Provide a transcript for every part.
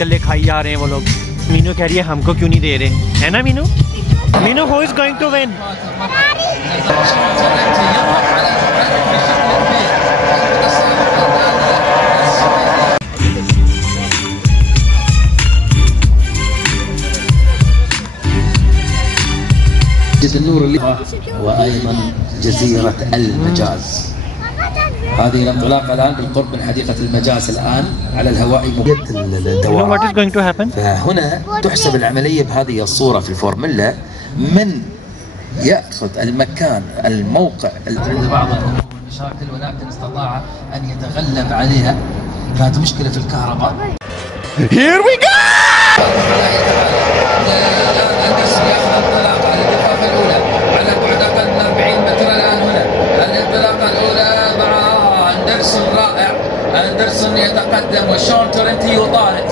कल्ले खाई जा रहे हैं वो लोग। मीनू कह रही है हमको क्यों नहीं दे रहे, है ना Meenu? Meenu, who is going to win? النور اللي وأيضا جزيرة المجاز. هذه الانطلاقة الآن بالقرب من حديقة المجاز الآن على الهواء الدوران. فهنا تحسب العملية بهذه الصورة في الفورمولا، من يأخذ المكان الموقع عند بعض الأمور والمشاكل، ولكن استطاع أن يتغلب عليها. كانت مشكلة في الكهرباء. Here we go! أندرسون يتقدم وشون تورنتي يطارد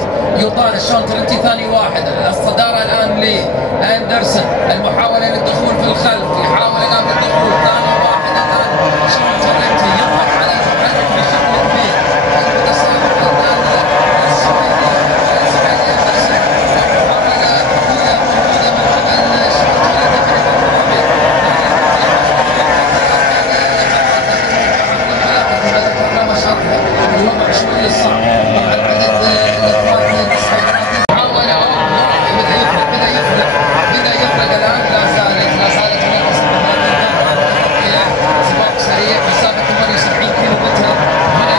شون تورنتي ثاني واحد. الصدارة الآن لأندرسون، المحاولة للدخول في الخلف، يحاول الآن بالدخول ثاني واحد. الآن شون تورنتي يضغط على المحرك بشكل كبير. المتسابق الآن السويدي أندرسون، محاولة أولى موجودة من قبل شون تورنتي الوضع شوي صعب مع العدد الاثنين السيارات. حاول بدا يفرق الان. لا زالت هناك سباق سريع مسافه 78 كيلو متر. هنا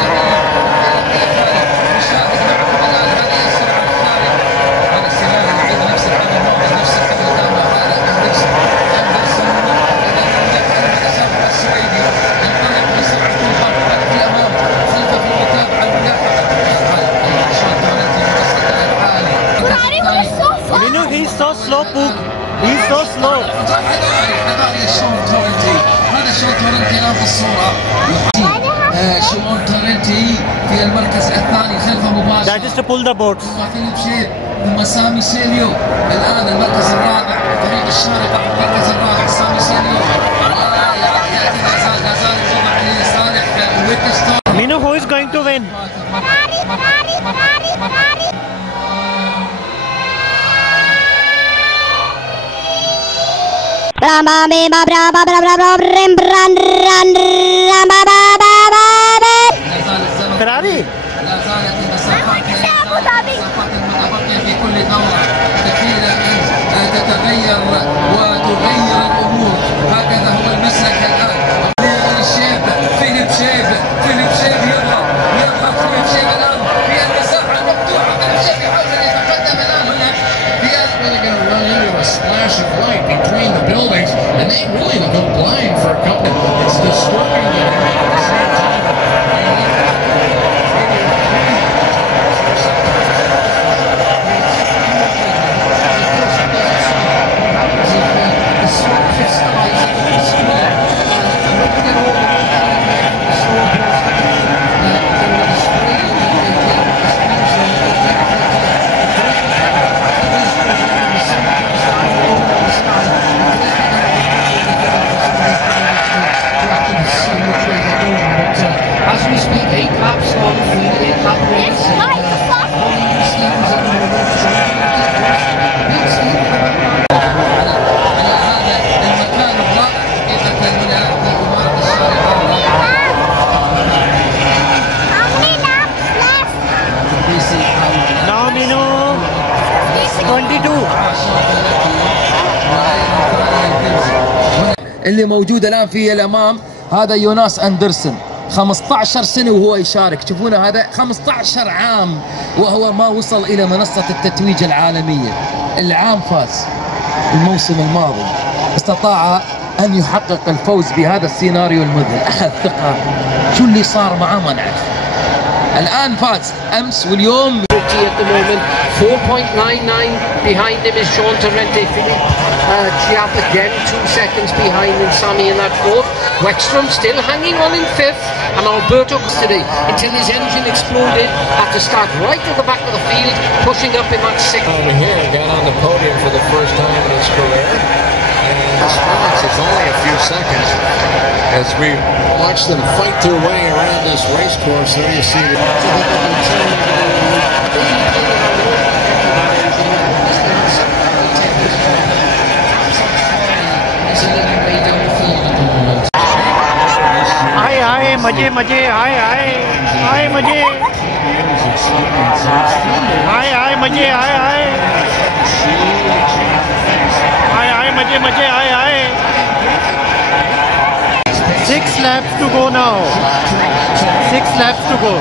نشاهد معكم الان هذه السرعه الخارج. هذا السيناريو يعيد نفس العام الماضي، نفس الحدث تماما. هذا أندرسون اذا المتسابق السويدي ينطلق بسرعه مخفضه في الامام، خلفه في المتابعه الملحقه. He's so slow, Pook. He's so slow. هذا شون تورنتي الان في الصوره. شون تورنتي في المركز الثاني خلفه مباشره. That is to pull the boats. فيليب شيب ثم سامي سيليو الان المركز الرابع. فريق الشارقه في المركز الرابع سامي سيليو. ياتي لا زال الوضع لصالح ويتستون. Minu, who is going to win? Ferrari. لا زالت المسافات المتبقية في كل دورة كثيرة أن تتغير وتغير الأمور. هكذا هو المسلك الآن. فيليب شيب يضغط فيليب شيب الآن في المساحة المفتوحة. فيليب شيب يحاول أن يتقدم الآن هنا في splash of light between the buildings, and they really go blind for a couple. It's disturbing them at the same time. As we speak, 8 laps on the 8-lap race. Now Minu, 22. اللي موجود الآن في الأمام هذا يوناس أندرسون، 15 سنة وهو يشارك. تشوفون هذا 15 عام وهو ما وصل إلى منصة التتويج العالمية. العام فاز الموسم الماضي، استطاع أن يحقق الفوز بهذا السيناريو المذهل. أخذ ثقة. شو اللي صار معاه ما نعرف. الآن فاز أمس واليوم. At the moment, 4.99 behind him is Sean Torrente. Philip Chiap again 2 seconds behind him, Sammy in that fourth. Wexstrom still hanging on in fifth, and Alberto today until his engine exploded, had to start right at the back of the field, pushing up in that sixth. Over here, got on the podium for the first time in his career, and response is only a few seconds as we watch them fight their way around this race course. There you see मजे मजे आए आए आए मजे आए आए मजे आए आए आए आए मजे मजे आए आए 6 laps to go now. 6 laps to go.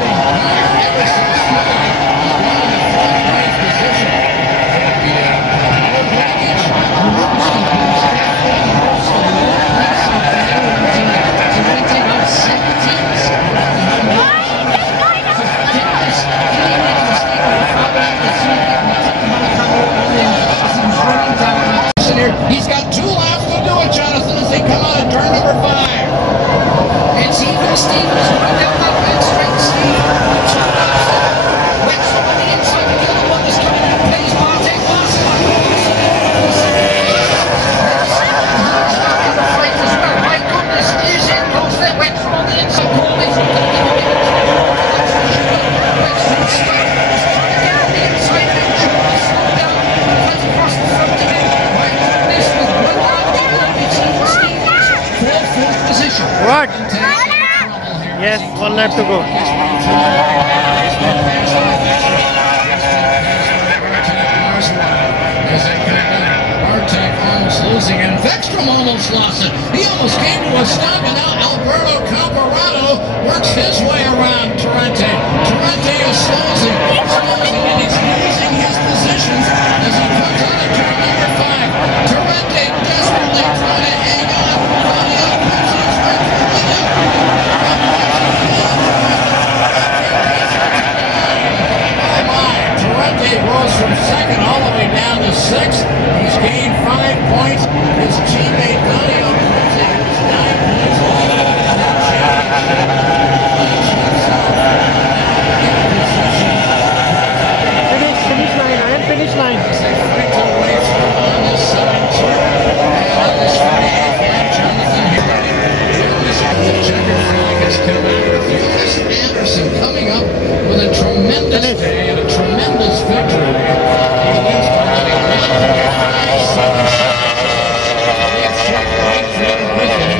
He's got 2 laps to do it, Jonathan, as they come out of turn number 5. It's even Stevens running down that pit straight. Steve, 2 laps. Wexler on the inside, the other one is coming in pace. Bartek Larson. In the fight as well. My goodness, is it goes there. Wexler on the inside. Wexler stuck. Trying to get on the inside. Then Julie slowed down. Tries to cross the front of it. My goodness, with 1 lap to go, it's even Stevens. 4th position. What? Yes, 1 lap to go. Bartek almost losing it. Vextrom almost lost it. He almost came to a stop, and now Alberto Camperado works his way around Torrente. Torrente is slowing, and he's losing his positions as he comes out of turn number 5. Torrente desperately trying to hang on. Torrente rose from 2nd all the way down to 6th. He's gained 5 points. His teammate Donnie O'Cruzzi is 9 points. Finish line, I am finish line. On this 17th and on this 28th lap, Jonathan the checkered flag has come out with Jonas Anderson coming up with a tremendous day and a tremendous victory. He wins by an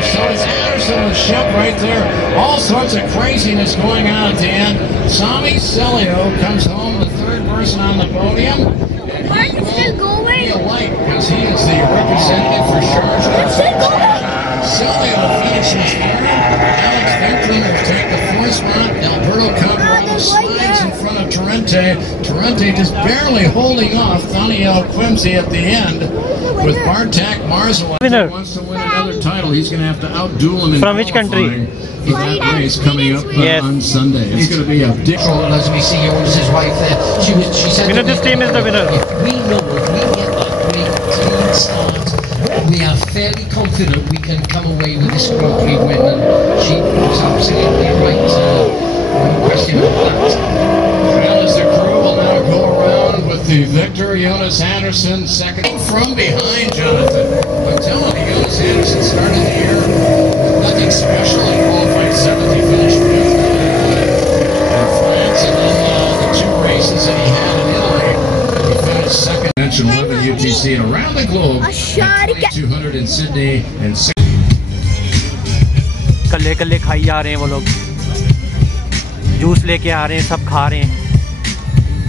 so is Anderson with Shep right there. All sorts of craziness going on at the end. Sami Celio comes home, the 3rd person on the podium. Mark is still going. Be a light because he is the representative for Sharjah. Celio finishes 3rd. Alex Ventrin will take the 4th spot. Alberto Camperado slides in front of Torrente. Torrente just barely holding off Thaniel Quimsey at the end. With Bartek Marzowitz, Winner. who wants to win another title, he's going to have to outduel him in From which country? for that race coming up Yes. on Sunday. It's going to be a dick. As we see Jonas, his wife there, she said Winner, to me, this team is the winner. if we know if we get that great clean start, we are fairly confident we can come away with this Grand Prix win. And she was absolutely right. No question about that. Well, as the crew will now go around with the victor, Jonas Anderson, 2nd from behind, Jonathan. I'm telling you, Jonas Anderson started the year with nothing special and qualified 7th. He finished 5th in France, and then the 2 races that he had in Italy, he finished 2nd. Mention 11 UTC and around the globe, 200 in Sydney and 6. कल्ले कल्ले खाई जा रहे हैं वो लोग, juice लेके आ रहे हैं, सब खा रहे हैं,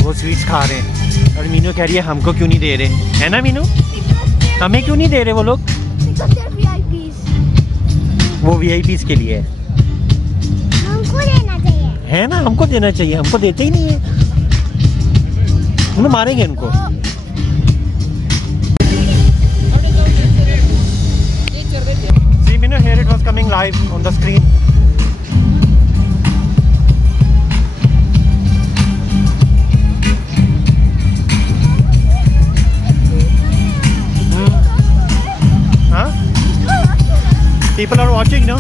वो स्वीट्स खा रहे हैं। और मीनू कह रही है हमको क्यों नहीं दे रहे, है ना मीनू? हमें क्यों नहीं दे रहे वो लोग? वो वीआईपीज़ के लिए हमको देना चाहिए, है ना, हमको देना चाहिए, हमको देते ही नहीं है, उन्हें मारेंगे उनको। See Minu, here it was coming live on the screen. Huh? People are watching, no?